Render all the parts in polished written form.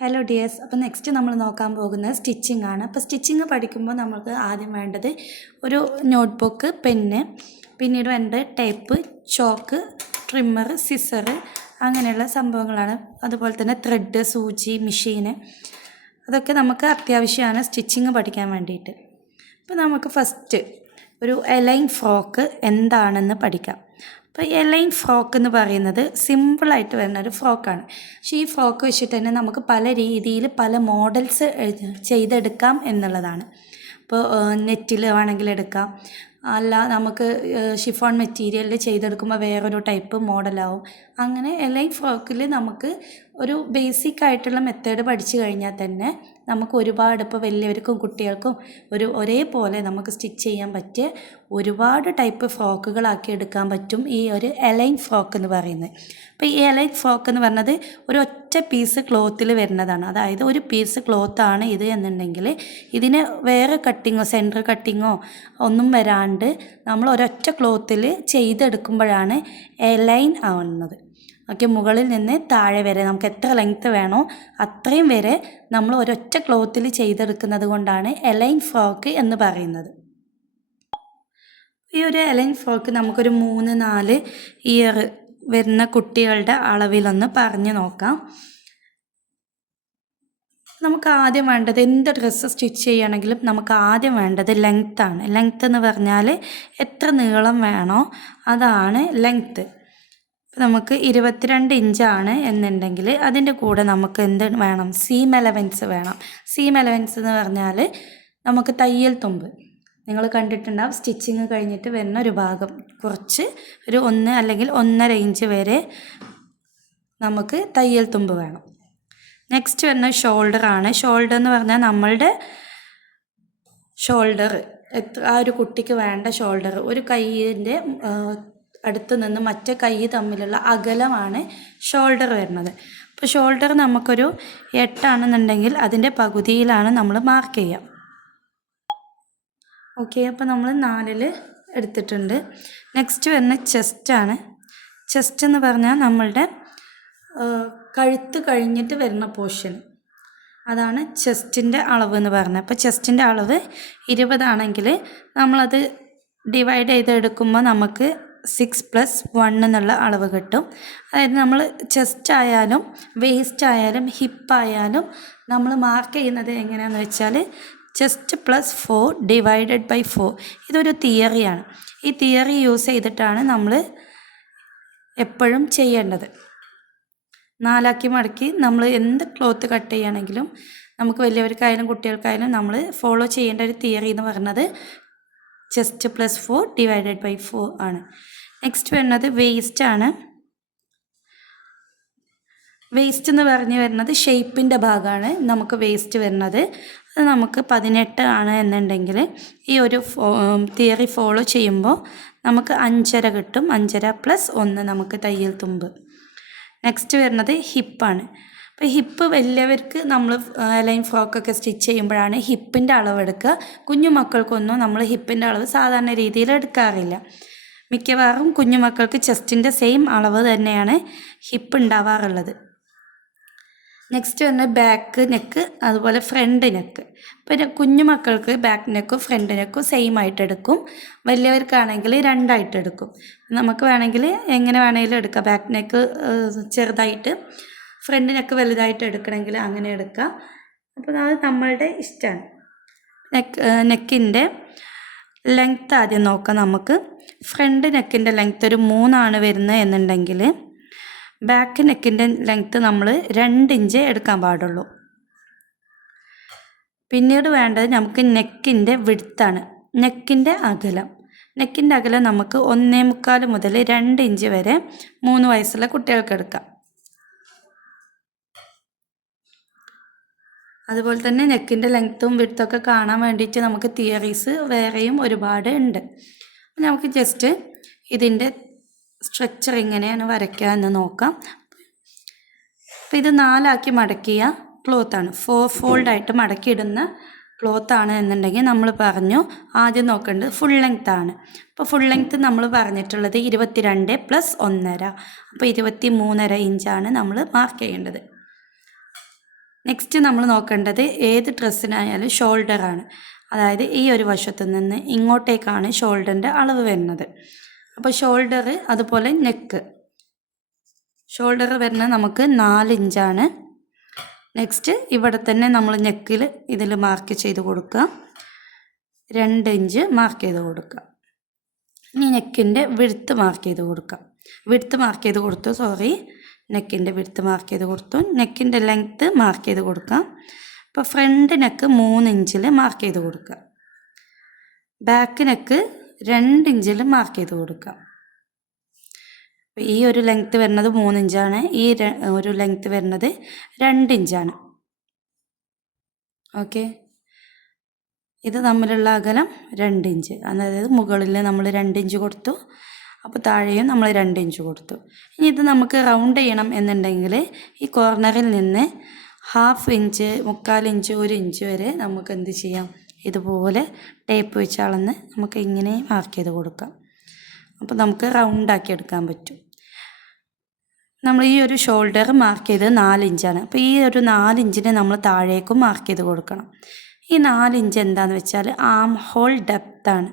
Hello dears. അപ്പോൾ next നമ്മൾ നോക്കാൻ പോകുന്നത് സ്റ്റിച്ചിങ് ആണ്. അപ്പോൾ സ്റ്റിച്ചിങ് പഠിക്കുമ്പോൾ നമുക്ക് ആദ്യം വേണ്ടത് ഒരു നോട്ട്ബുക്ക്, പെന്ന്, പിന്നീട് വേണ്ടത് ടേപ്പ്, ചോക്ക്, ട്രിമ്മർ, സിസർ, അങ്ങനെയുള്ള സംഭവങ്ങളാണ്. അതുപോലെ തന്നെ ത്രെഡ്, സൂചി, മെഷീന്, അതൊക്കെ നമുക്ക് അത്യാവശ്യമാണ് സ്റ്റിച്ചിങ് പഠിക്കാൻ വേണ്ടിയിട്ട്. അപ്പോൾ നമുക്ക് ഫസ്റ്റ് ഒരു എലൈൻ ഫ്രോക്ക് എന്താണെന്ന് പഠിക്കാം. അപ്പോൾ എലൈൻ ഫ്രോക്ക് എന്ന് പറയുന്നത് സിമ്പിളായിട്ട് വരുന്ന ഒരു ഫ്രോക്കാണ്. പക്ഷേ ഈ ഫ്രോക്ക് വെച്ചിട്ട് തന്നെ നമുക്ക് പല രീതിയിൽ പല മോഡൽസ് ചെയ്തെടുക്കാം എന്നുള്ളതാണ്. ഇപ്പോൾ നെറ്റിൽ വേണമെങ്കിൽ എടുക്കാം, അല്ല നമുക്ക് ഷിഫോൺ മെറ്റീരിയലിൽ ചെയ്തെടുക്കുമ്പോൾ വേറൊരു ടൈപ്പ് മോഡലാവും. അങ്ങനെ എലൈൻ ഫ്രോക്കിൽ നമുക്ക് ഒരു ബേസിക് ആയിട്ടുള്ള മെത്തേഡ് പഠിച്ചു കഴിഞ്ഞാൽ തന്നെ നമുക്ക് ഒരുപാട്, ഇപ്പോൾ വലിയവർക്കും കുട്ടികൾക്കും ഒരേപോലെ നമുക്ക് സ്റ്റിച്ച് ചെയ്യാൻ പറ്റിയ ഒരുപാട് ടൈപ്പ് ഫ്രോക്കുകളാക്കി എടുക്കാൻ പറ്റും ഈ ഒരു എലൈൻ ഫ്രോക്ക് എന്ന് പറയുന്നത്. അപ്പോൾ ഈ എലൈൻ ഫ്രോക്ക് എന്ന് പറഞ്ഞത് ഒരു ഒറ്റ പീസ് ക്ലോത്തിൽ വരുന്നതാണ്. അതായത് ഒരു പീസ് ക്ലോത്താണ് ഇത് എന്നുണ്ടെങ്കിൽ ഇതിന് വേറെ കട്ടിങ്ങോ സെൻറ്റർ കട്ടിങ്ങോ ഒന്നും വരാണ്ട് നമ്മൾ ഒരൊറ്റ ക്ലോത്തിൽ ചെയ്തെടുക്കുമ്പോഴാണ് എലൈൻ ആവുന്നത്. ഓക്കെ, മുകളിൽ നിന്ന് താഴെ വരെ നമുക്ക് എത്ര ലെങ്ത്ത് വേണോ അത്രയും വരെ നമ്മൾ ഒരൊറ്റ ക്ലോത്തിൽ ചെയ്തെടുക്കുന്നത് കൊണ്ടാണ് എലൈൻ ഫ്രോക്ക് എന്ന് പറയുന്നത്. ഈ ഒരു എലൈൻ ഫ്രോക്ക് നമുക്കൊരു 3-4 ഇയർ വരുന്ന കുട്ടികളുടെ അളവിലൊന്ന് പറഞ്ഞു നോക്കാം. നമുക്ക് ആദ്യം വേണ്ടത്, എന്ത് ഡ്രസ്സ് സ്റ്റിച്ച് ചെയ്യണമെങ്കിലും നമുക്ക് ആദ്യം വേണ്ടത് ലെങ്ത്താണ്. ലെങ്ത്ത് എന്ന് പറഞ്ഞാൽ എത്ര നീളം വേണോ അതാണ് ലെങ്ത്ത്. നമുക്ക് 22 ഇഞ്ചാണ് എന്നുണ്ടെങ്കിൽ അതിൻ്റെ കൂടെ നമുക്ക് എന്ത് വേണം, സീം എലവൻസ് വേണം. സീം എലവൻസ് എന്ന് പറഞ്ഞാൽ നമുക്ക് തയ്യൽ തുമ്പ്, നിങ്ങൾ കണ്ടിട്ടുണ്ടാവും, സ്റ്റിച്ചിങ് കഴിഞ്ഞിട്ട് വരുന്ന ഒരു ഭാഗം കുറച്ച് ഒരു 1 അല്ലെങ്കിൽ 1.5 ഇഞ്ച് വരെ നമുക്ക് തയ്യൽ തുമ്പ് വേണം. നെക്സ്റ്റ് വരുന്ന ഷോൾഡറാണ്. ഷോൾഡർ എന്ന് പറഞ്ഞാൽ നമ്മളുടെ ഷോൾഡർ, ആ ഒരു കുട്ടിക്ക് വേണ്ട ഷോൾഡർ, ഒരു കൈയിൻ്റെ അടുത്ത് നിന്ന് മറ്റേ കൈ തമ്മിലുള്ള അകലമാണ് ഷോൾഡർ വരുന്നത്. അപ്പോൾ ഷോൾഡർ നമുക്കൊരു 8 ആണെന്നുണ്ടെങ്കിൽ അതിൻ്റെ പകുതിയിലാണ് നമ്മൾ മാർക്ക് ചെയ്യുക. ഓക്കെ, അപ്പോൾ നമ്മൾ 4 എടുത്തിട്ടുണ്ട്. നെക്സ്റ്റ് വരുന്ന ചെസ്റ്റാണ്. ചെസ്റ്റ് എന്ന് പറഞ്ഞാൽ നമ്മളുടെ കഴുത്ത് കഴിഞ്ഞിട്ട് വരുന്ന പോർഷൻ, അതാണ് ചെസ്റ്റിൻ്റെ അളവ് എന്ന് പറഞ്ഞത്. അപ്പോൾ ചെസ്റ്റിൻ്റെ അളവ് 20 ആണെങ്കിൽ നമ്മളത് ഡിവൈഡ് ചെയ്തെടുക്കുമ്പോൾ നമുക്ക് 6+1 എന്നുള്ള അളവ് കിട്ടും. അതായത് നമ്മൾ ചെസ്റ്റ് ആയാലും വേസ്റ്റ് ആയാലും ഹിപ്പായാലും നമ്മൾ മാർക്ക് ചെയ്യുന്നത് എങ്ങനെയാണെന്ന് വെച്ചാൽ ചെസ്റ്റ് +4 ഡിവൈഡഡ് ബൈ 4. ഇതൊരു തിയറിയാണ്. ഈ തിയറി യൂസ് ചെയ്തിട്ടാണ് നമ്മൾ എപ്പോഴും ചെയ്യേണ്ടത്. 4 ആക്കി മടക്കി നമ്മൾ എന്ത് ക്ലോത്ത് കട്ട് ചെയ്യുകയാണെങ്കിലും നമുക്ക് വലിയവർക്കായാലും കുട്ടികൾക്കായാലും നമ്മൾ ഫോളോ ചെയ്യേണ്ട ഒരു തിയറി എന്ന് പറയുന്നത് ചെസ്റ്റ് +4 ഡിവൈഡഡ് ബൈ 4 ആണ്. നെക്സ്റ്റ് വരുന്നത് വേസ്റ്റ് ആണ്. വേസ്റ്റ് എന്ന് വരുന്നത് ഷേപ്പിൻ്റെ ഭാഗമാണ് നമുക്ക് വേസ്റ്റ് വരുന്നത്. അത് നമുക്ക് 18 ആണ് എന്നുണ്ടെങ്കിൽ ഈ ഒരു തിയറി ഫോളോ ചെയ്യുമ്പോൾ നമുക്ക് 5.5 കിട്ടും. 5.5+1 നമുക്ക് തയ്യൽ തുമ്പ്. നെക്സ്റ്റ് വരുന്നത് ഹിപ്പാണ്. അപ്പോൾ ഹിപ്പ് വലിയവർക്ക് നമ്മൾ ലൈൻ ഫ്രോക്കൊക്കെ സ്റ്റിച്ച് ചെയ്യുമ്പോഴാണ് ഹിപ്പിൻ്റെ അളവ് എടുക്കുക. കുഞ്ഞു മക്കൾക്കൊന്നും നമ്മൾ ഹിപ്പിൻ്റെ അളവ് സാധാരണ രീതിയിൽ എടുക്കാറില്ല. മിക്കവാറും കുഞ്ഞുമക്കൾക്ക് ചെസ്റ്റിൻ്റെ സെയിം അളവ് തന്നെയാണ് ഹിപ്പ് ഉണ്ടാവാറുള്ളത്. നെക്സ്റ്റ് വരുന്നത് ബാക്ക് നെക്ക്, അതുപോലെ ഫ്രണ്ട് നെക്ക്. പിന്നെ കുഞ്ഞുമക്കൾക്ക് ബാക്ക് നെക്കും ഫ്രണ്ട് നെക്കും സെയിം ആയിട്ട് എടുക്കും. വലിയവർക്കാണെങ്കിൽ 2 ആയിട്ട് എടുക്കും. നമുക്ക് വേണമെങ്കിൽ എങ്ങനെ വേണമെങ്കിലും എടുക്കാം. ബാക്ക് നെക്ക് ചെറുതായിട്ട് ഫ്രണ്ട് നെക്ക് വലുതായിട്ട് എടുക്കണമെങ്കിൽ അങ്ങനെ എടുക്കാം. അപ്പോൾ അത് നമ്മളുടെ ഇഷ്ടമാണ്. നെക്കിൻ്റെ ലെങ്ത്ത് ആദ്യം നോക്കാം. നമുക്ക് ഫ്രണ്ട് നെക്കിൻ്റെ ലെങ്ത്ത് ഒരു 3 ആണ് വരുന്നത് എന്നുണ്ടെങ്കിൽ ബാക്ക് നെക്കിൻ്റെ ലെങ്ത്ത് നമ്മൾ 2 ഇഞ്ച് എടുക്കാൻ പാടുള്ളൂ. പിന്നീട് വേണ്ടത് നമുക്ക് നെക്കിൻ്റെ വിഡ്ത്താണ്, നെക്കിൻ്റെ അകലം. നെക്കിൻ്റെ അകലം നമുക്ക് 1.25 മുതൽ 2 ഇഞ്ച് വരെ 3 വയസ്സുള്ള കുട്ടികൾക്ക് എടുക്കാം. അതുപോലെ തന്നെ നെക്കിൻ്റെ ലെങ്ത്തും വിഡ്ത്തൊക്കെ കാണാൻ വേണ്ടിയിട്ട് നമുക്ക് തിയറീസ് വേറെയും ഒരുപാട് ഉണ്ട്. നമുക്ക് ജസ്റ്റ് ഇതിൻ്റെ സ്ട്രക്ചർ എങ്ങനെയാണ് വരയ്ക്കുക എന്ന് നോക്കാം. അപ്പോൾ ഇത് 4 ആക്കി മടക്കിയ ക്ലോത്താണ്, 4 ഫോൾഡായിട്ട് മടക്കിയിടുന്ന ക്ലോത്താണ് എന്നുണ്ടെങ്കിൽ നമ്മൾ പറഞ്ഞു ആദ്യം നോക്കേണ്ടത് ഫുൾ ലെങ്ത് ആണ്. അപ്പോൾ ഫുൾ ലെങ്ത്ത് നമ്മൾ പറഞ്ഞിട്ടുള്ളത് 22+1.5, അപ്പോൾ 23.5 ഇഞ്ചാണ് നമ്മൾ മാർക്ക് ചെയ്യേണ്ടത്. നെക്സ്റ്റ് നമ്മൾ നോക്കേണ്ടത് ഏത് ഡ്രസ്സിനായാലും ഷോൾഡറാണ്. അതായത് ഈ ഒരു വശത്തു നിന്ന് ഇങ്ങോട്ടേക്കാണ് ഷോൾഡറിൻ്റെ അളവ് വരുന്നത്. അപ്പോൾ ഷോൾഡർ അതുപോലെ നെക്ക്, ഷോൾഡർ വരുന്നത് നമുക്ക് 4 ഇഞ്ചാണ്. നെക്സ്റ്റ് ഇവിടെ തന്നെ നമ്മൾ നെക്കിൽ ഇതിൽ മാർക്ക് ചെയ്ത് കൊടുക്കുക, 2 ഇഞ്ച് മാർക്ക് ചെയ്ത് കൊടുക്കുക. ഇനി നെക്കിൻ്റെ വിഡ്ത്ത് മാർക്ക് ചെയ്ത് കൊടുക്കാം. നെക്കിൻ്റെ വിഡ്ത്ത് മാർക്ക് ചെയ്ത് കൊടുത്തു. നെക്കിൻ്റെ ലെങ്ത്ത് മാർക്ക് ചെയ്ത് കൊടുക്കാം. അപ്പോൾ ഫ്രണ്ട് നെക്ക് 3 ഇഞ്ചിൽ മാർക്ക് ചെയ്ത് കൊടുക്കുക. ബാക്ക് നെക്ക് 2 ഇഞ്ചിൽ മാർക്ക് ചെയ്ത് കൊടുക്കാം. അപ്പോൾ ഈ ഒരു ലെങ്ത്ത് വരുന്നത് 3 ഇഞ്ചാണ്, ഈ ഒരു ലെങ്ത്ത് വരുന്നത് 2 ഇഞ്ചാണ്. ഓക്കെ, ഇത് തമ്മിലുള്ള അകലം 2 ഇഞ്ച്. അതായത് മുകളിൽ നമ്മൾ 2 ഇഞ്ച് കൊടുത്തു, അപ്പോൾ താഴെയും നമ്മൾ 2 ഇഞ്ച് കൊടുത്തു. ഇനി ഇത് നമുക്ക് റൗണ്ട് ചെയ്യണം എന്നുണ്ടെങ്കിൽ ഈ കോർണറിൽ നിന്ന് 1/2 ഇഞ്ച്, 1/4 ഇഞ്ച്, 1 ഇഞ്ച് വരെ നമുക്ക് എന്ത് ചെയ്യാം, ഇതുപോലെ ടേപ്പ് വെച്ച് അളന്ന് നമുക്ക് ഇങ്ങനെ മാർക്ക് ചെയ്ത് കൊടുക്കാം. അപ്പോൾ നമുക്ക് റൗണ്ടാക്കി എടുക്കാൻ പറ്റും. നമ്മൾ ഈ ഒരു ഷോൾഡർ മാർക്ക് ചെയ്ത് 4 ഇഞ്ചാണ്. അപ്പോൾ ഈ ഒരു 4 ഇഞ്ചിനെ നമ്മൾ താഴേക്കും മാർക്ക് ചെയ്ത് കൊടുക്കണം. ഈ 4 ഇഞ്ച് എന്താണെന്ന് വെച്ചാൽ ആം ഹോൾ ഡെപ്താണ്.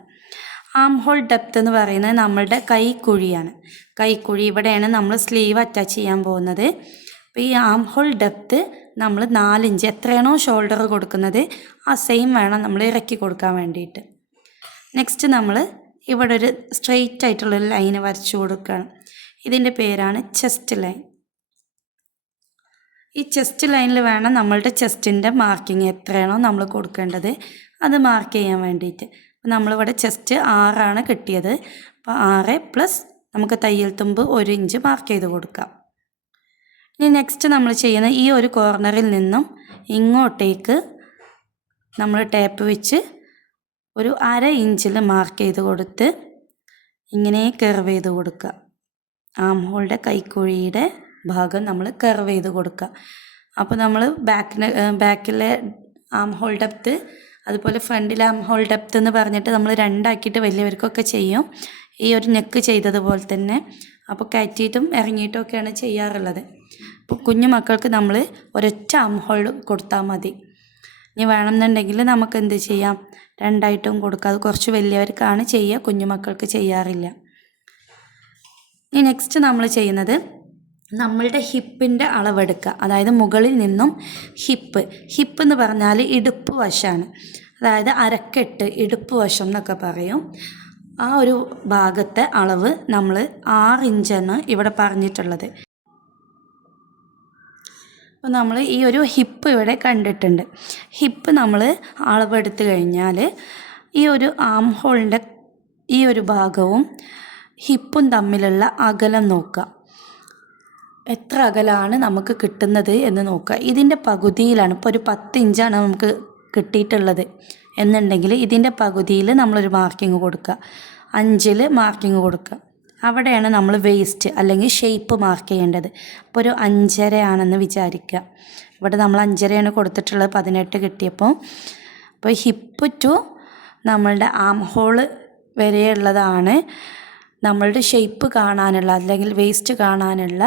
ആം ഹോൾ ഡെപ്ത് എന്ന് പറയുന്നത് നമ്മളുടെ കൈക്കുഴിയാണ്. കൈക്കുഴി ഇവിടെയാണ് നമ്മൾ സ്ലീവ് അറ്റാച്ച് ചെയ്യാൻ പോകുന്നത്. അപ്പോൾ ഈ ആം ഹോൾ ഡെപ്ത് നമ്മൾ 4 ഇഞ്ച്, എത്രയാണോ ഷോൾഡർ കൊടുക്കുന്നത് ആ സെയിം വേണം നമ്മൾ ഇറക്കി കൊടുക്കാൻ വേണ്ടിയിട്ട്. നെക്സ്റ്റ് നമ്മൾ ഇവിടെ ഒരു സ്ട്രെയിറ്റ് ആയിട്ടുള്ളൊരു ലൈന് വരച്ചു കൊടുക്കുകയാണ്. ഇതിൻ്റെ പേരാണ് ചെസ്റ്റ് ലൈൻ. ഈ ചെസ്റ്റ് ലൈനിൽ വേണം നമ്മളുടെ ചെസ്റ്റിൻ്റെ മാർക്കിങ് എത്രയാണോ നമ്മൾ കൊടുക്കേണ്ടത് അത് മാർക്ക് ചെയ്യാൻ വേണ്ടിയിട്ട്. അപ്പോൾ നമ്മളിവിടെ ചെസ്റ്റ് 6 കിട്ടിയത്. അപ്പോൾ 6 പ്ലസ് നമുക്ക് തയ്യൽ തുമ്പ് 1 ഇഞ്ച് മാർക്ക് ചെയ്ത് കൊടുക്കാം. ഇനി നെക്സ്റ്റ് നമ്മൾ ചെയ്യുന്ന ഈ ഒരു കോർണറിൽ നിന്നും ഇങ്ങോട്ടേക്ക് നമ്മൾ ടേപ്പ് വെച്ച് ഒരു 1/2 ഇഞ്ചിൽ മാർക്ക് ചെയ്ത് കൊടുത്ത് ഇങ്ങനെ കർവ് ചെയ്ത് കൊടുക്കുക. ആം ഹോളിൻ്റെ കൈക്കുഴിയുടെ ഭാഗം നമ്മൾ കർവ് ചെയ്ത് കൊടുക്കുക. അപ്പോൾ നമ്മൾ ബാക്കിലെ ആം ഹോൾ ഡെപ്ത് അതുപോലെ ഫ്രണ്ടിലെ ആം ഹോൾ ഡെപ്ത് എന്ന് പറഞ്ഞിട്ട് നമ്മൾ 2 ആക്കിയിട്ട് വലിയവർക്കൊക്കെ ചെയ്യും, ഈ ഒരു നെക്ക് ചെയ്തതുപോലെ തന്നെ. അപ്പോൾ കയറ്റിയിട്ടും ഇറങ്ങിയിട്ടും ഒക്കെയാണ് ചെയ്യാറുള്ളത്. അപ്പോൾ കുഞ്ഞു മക്കൾക്ക് നമ്മൾ ഒരൊറ്റ ആം ഹോൾ കൊടുത്താൽ മതി. ഇനി വേണമെന്നുണ്ടെങ്കിൽ നമുക്ക് എന്ത് ചെയ്യാം, 2 ആയിട്ടും കൊടുക്കുക. അത് കുറച്ച് വലിയവർക്കാണ് ചെയ്യുക, കുഞ്ഞുമക്കൾക്ക് ചെയ്യാറില്ല. ഇനി നെക്സ്റ്റ് നമ്മൾ ചെയ്യുന്നത് നമ്മളുടെ ഹിപ്പിൻ്റെ അളവെടുക്കുക. അതായത് മുകളിൽ നിന്നും ഹിപ്പ് എന്ന് പറഞ്ഞാൽ ഇടുപ്പ് വശമാണ്. അതായത് അരക്കെട്ട്, ഇടുപ്പ് വശം എന്നൊക്കെ പറയും. ആ ഒരു ഭാഗത്തെ അളവ് നമ്മൾ 6 ഇഞ്ചാണ് ഇവിടെ പറഞ്ഞിട്ടുള്ളത്. അപ്പോൾ നമ്മൾ ഈ ഒരു ഹിപ്പ് ഇവിടെ കണ്ടിട്ടുണ്ട്. ഹിപ്പ് നമ്മൾ അളവെടുത്ത് കഴിഞ്ഞാൽ ഈ ഒരു ആം ഹോളിൻ്റെ ഈ ഒരു ഭാഗവും ഹിപ്പും തമ്മിലുള്ള അകലം നോക്കുക. എത്ര അകലമാണ് നമുക്ക് കിട്ടുന്നത് എന്ന് നോക്കുക. ഇതിൻ്റെ പകുതിയിലാണ്, ഇപ്പോൾ ഒരു 10 ഇഞ്ചാണ് നമുക്ക് കിട്ടിയിട്ടുള്ളത് എന്നുണ്ടെങ്കിൽ ഇതിൻ്റെ പകുതിയിൽ നമ്മളൊരു മാർക്കിങ് കൊടുക്കുക, 5 മാർക്കിങ് കൊടുക്കുക. അവിടെയാണ് നമ്മൾ വേസ്റ്റ് അല്ലെങ്കിൽ ഷേപ്പ് മാർക്ക് ചെയ്യേണ്ടത്. അപ്പോൾ ഒരു 5.5 ആണെന്ന് വിചാരിക്കുക. ഇവിടെ നമ്മൾ 5.5 കൊടുത്തിട്ടുള്ളത്, 18 കിട്ടിയപ്പോൾ. അപ്പോൾ ഹിപ്പ് ടു നമ്മളുടെ ആം ഹോള് വരെയുള്ളതാണ് നമ്മളുടെ ഷേപ്പ് കാണാനുള്ള അല്ലെങ്കിൽ വേസ്റ്റ് കാണാനുള്ള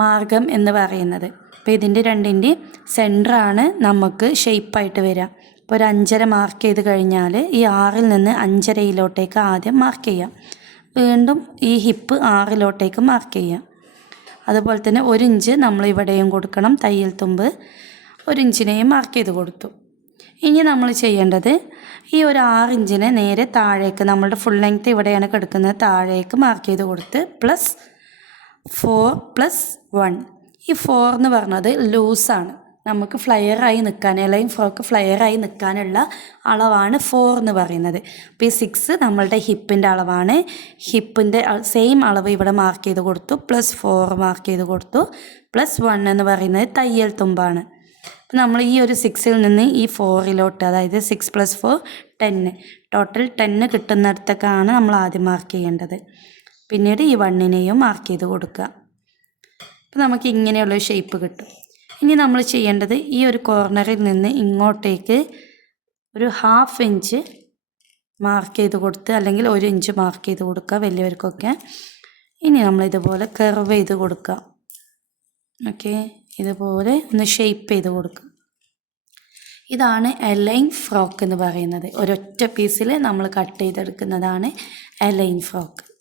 മാർഗം എന്ന് പറയുന്നത്. അപ്പോൾ ഇതിൻ്റെ രണ്ടിൻ്റെയും സെൻറ്ററാണ് നമുക്ക് ഷേപ്പായിട്ട് വരിക. അപ്പോൾ ഒരു 5.5 മാർക്ക് ചെയ്ത് കഴിഞ്ഞാൽ ഈ 6-ൽ നിന്ന് 5.5-യിലോട്ടേക്ക് ആദ്യം മാർക്ക് ചെയ്യാം. വീണ്ടും ഈ ഹിപ്പ് 6-ലോട്ടേക്ക് മാർക്ക് ചെയ്യാം. അതുപോലെ തന്നെ 1 ഇഞ്ച് നമ്മൾ ഇവിടെയും കൊടുക്കണം, തയ്യൽ തുമ്പ് 1 ഇഞ്ചിനെയും മാർക്ക് ചെയ്ത് കൊടുത്തു. ഇനി നമ്മൾ ചെയ്യേണ്ടത് ഈ ഒരു 6 ഇഞ്ചിനെ നേരെ താഴേക്ക്, നമ്മളുടെ ഫുൾ ലെങ്ത്ത് ഇവിടെയാണ് കിടക്കുന്നത്, താഴേക്ക് മാർക്ക് ചെയ്ത് കൊടുത്ത് +4 + 1. ഈ 4 എന്ന് പറഞ്ഞത് ലൂസാണ്, നമുക്ക് ഫ്ലയറായി നിൽക്കാൻ, അല്ലെങ്കിൽ ഫ്രോക്ക് ഫ്ലയറായി നിൽക്കാനുള്ള അളവാണ് 4 എന്ന് പറയുന്നത്. അപ്പോൾ ഈ 6 നമ്മളുടെ ഹിപ്പിൻ്റെ അളവാണ്. ഹിപ്പിൻ്റെ സെയിം അളവ് ഇവിടെ മാർക്ക് ചെയ്ത് കൊടുത്തു, +4 മാർക്ക് ചെയ്ത് കൊടുത്തു, +1 എന്ന് പറയുന്നത് തയ്യൽ തുമ്പാണ്. അപ്പോൾ നമ്മൾ ഈ ഒരു 6-ൽ നിന്ന് ഈ 4-ലോട്ട്, അതായത് 6 + 4 10, ടോട്ടൽ 10 കിട്ടുന്നിടത്തൊക്കെയാണ് നമ്മൾ ആദ്യം മാർക്ക് ചെയ്യേണ്ടത്. പിന്നീട് ഈ 1-നെയും മാർക്ക് ചെയ്ത് കൊടുക്കുക. അപ്പോൾ നമുക്ക് ഇങ്ങനെയുള്ളൊരു ഷേപ്പ് കിട്ടും. ഇനി നമ്മൾ ചെയ്യേണ്ടത് ഈ ഒരു കോർണറിൽ നിന്ന് ഇങ്ങോട്ടേക്ക് ഒരു 1/2 ഇഞ്ച് മാർക്ക് ചെയ്ത് കൊടുത്ത്, അല്ലെങ്കിൽ 1 ഇഞ്ച് മാർക്ക് ചെയ്ത് കൊടുക്കുക വലിയവർക്കൊക്കെ. ഇനി നമ്മൾ ഇതുപോലെ കർവ് ചെയ്ത് കൊടുക്കുക. ഓക്കെ, ഇതുപോലെ ഒന്ന് ഷേപ്പ് ചെയ്ത് കൊടുക്കും. ഇതാണ് എലൈൻ ഫ്രോക്ക് എന്ന് പറയുന്നത്. ഒരൊറ്റ പീസിൽ നമ്മൾ കട്ട് ചെയ്തെടുക്കുന്നതാണ് എലൈൻ ഫ്രോക്ക്.